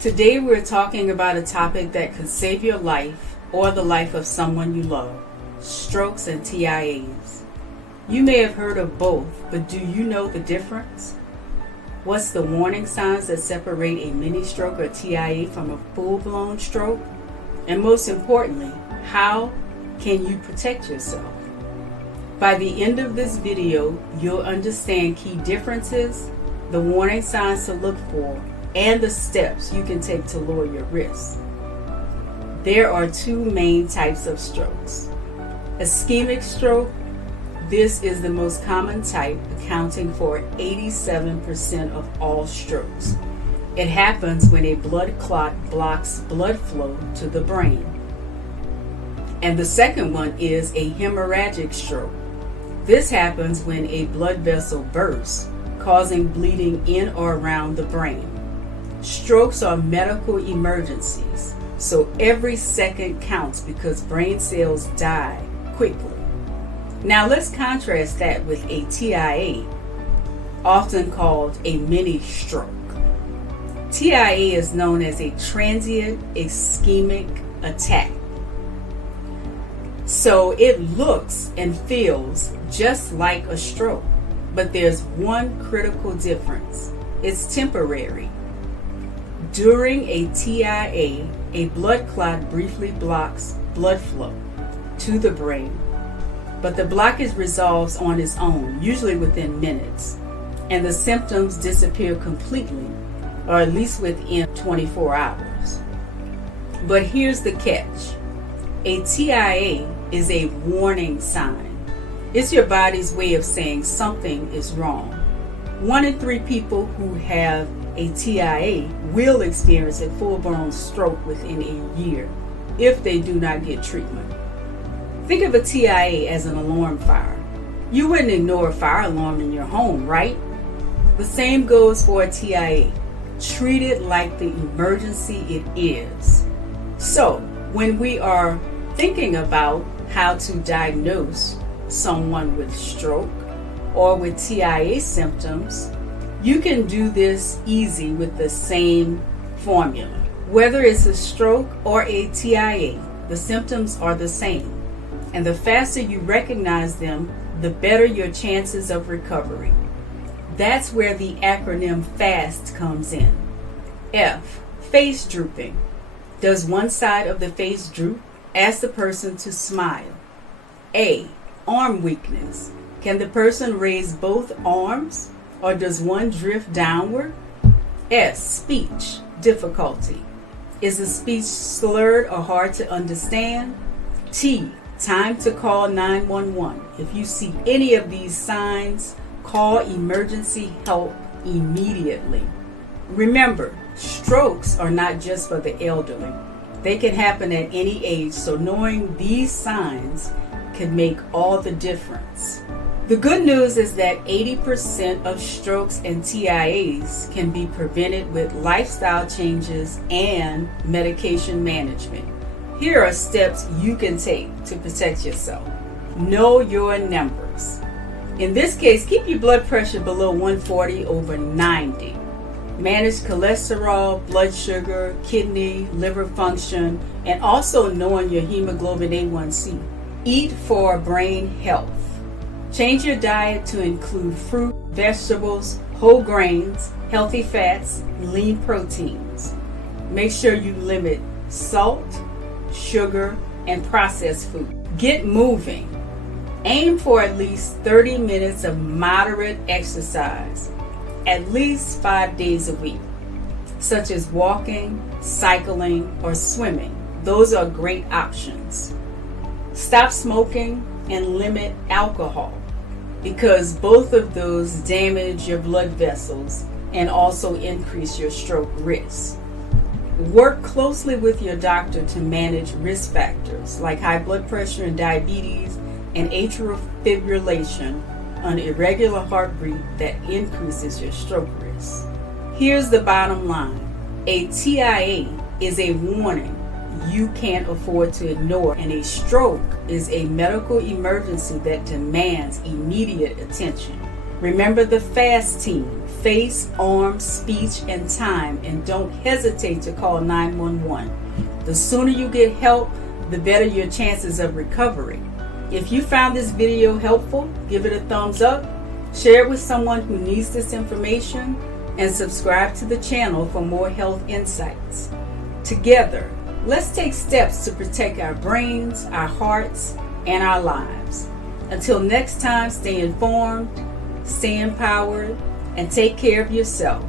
Today we're talking about a topic that could save your life or the life of someone you love: strokes and TIAs. You may have heard of both, but do you know the difference? What's the warning signs that separate a mini stroke or TIA from a full-blown stroke? And most importantly, how can you protect yourself? By the end of this video, you'll understand key differences, the warning signs to look for, and the steps you can take to lower your risk. There are two main types of strokes. Ischemic stroke. This is the most common type, accounting for 87% of all strokes. It happens when a blood clot blocks blood flow to the brain. And the second one is a hemorrhagic stroke. This happens when a blood vessel bursts, causing bleeding in or around the brain. Strokes are medical emergencies, so every second counts because brain cells die quickly. Now let's contrast that with a TIA, often called a mini stroke. TIA is known as a transient ischemic attack. So it looks and feels just like a stroke, but there's one critical difference. It's temporary. During a TIA, a blood clot briefly blocks blood flow to the brain, but the blockage resolves on its own, usually within minutes, and the symptoms disappear completely, or at least within 24 hours. But here's the catch. A TIA is a warning sign. It's your body's way of saying something is wrong. 1 in 3 people who have a TIA will experience a full-blown stroke within a year if they do not get treatment. Think of a TIA as an alarm fire. You wouldn't ignore a fire alarm in your home, right? The same goes for a TIA. Treat it like the emergency it is. So, when we are thinking about how to diagnose someone with stroke or with TIA symptoms, you can do this easy with the same formula. Whether it's a stroke or a TIA, the symptoms are the same. And the faster you recognize them, the better your chances of recovery. That's where the acronym FAST comes in. F, face drooping. Does one side of the face droop? Ask the person to smile. A, arm weakness. Can the person raise both arms, or does one drift downward? S, speech difficulty. Is the speech slurred or hard to understand? T, time to call 911. If you see any of these signs, call emergency help immediately. Remember, strokes are not just for the elderly. They can happen at any age, so knowing these signs can make all the difference. The good news is that 80% of strokes and TIAs can be prevented with lifestyle changes and medication management. Here are steps you can take to protect yourself. Know your numbers. In this case, keep your blood pressure below 140/90. Manage cholesterol, blood sugar, kidney, liver function, and also knowing your hemoglobin A1C. Eat for brain health. Change your diet to include fruit, vegetables, whole grains, healthy fats, lean proteins. Make sure you limit salt, sugar, and processed food. Get moving. Aim for at least 30 minutes of moderate exercise, at least 5 days a week, such as walking, cycling, or swimming. Those are great options. Stop smoking and limit alcohol, because both of those damage your blood vessels and also increase your stroke risk. Work closely with your doctor to manage risk factors like high blood pressure and diabetes and atrial fibrillation, an irregular heartbeat that increases your stroke risk. Here's the bottom line. A TIA is a warning you can't afford to ignore, and a stroke is a medical emergency that demands immediate attention. Remember the FAST team. face, arm, speech, and time, and don't hesitate to call 911. The sooner you get help, the better your chances of recovery. If you found this video helpful, give it a thumbs up, share it with someone who needs this information, and subscribe to the channel for more health insights. Together, let's take steps to protect our brains, our hearts, and our lives. Until next time, stay informed, stay empowered, and take care of yourself.